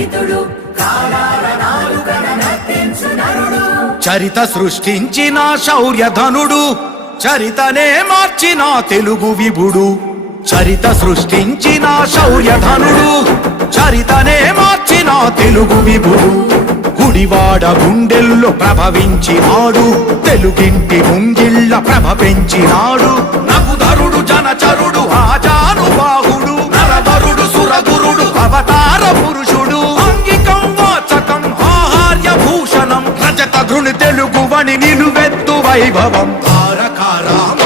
సన్నిహితుడు చరిత సృష్టించిన శౌర్యధనుడు చరితనే మార్చిన తెలుగు విభుడు చరిత సృష్టించిన శౌర్యధనుడు చరితనే మార్చిన తెలుగు విభుడు గుడివాడ గుండెల్లో ప్రభవించినాడు తెలుగింటి ముంగిళ్ళ ప్రభ పెంచినాడు నగుధరుడు జనచరుడు ఆజానుబాహుడు నరవరుడు సురగురుడు అవతార పురుషుడు అంగికం వాచకం ఆహార్య భూషణం రజత ధృని తెలుగు వని నిలువెత్తు వైభవం తారకారామ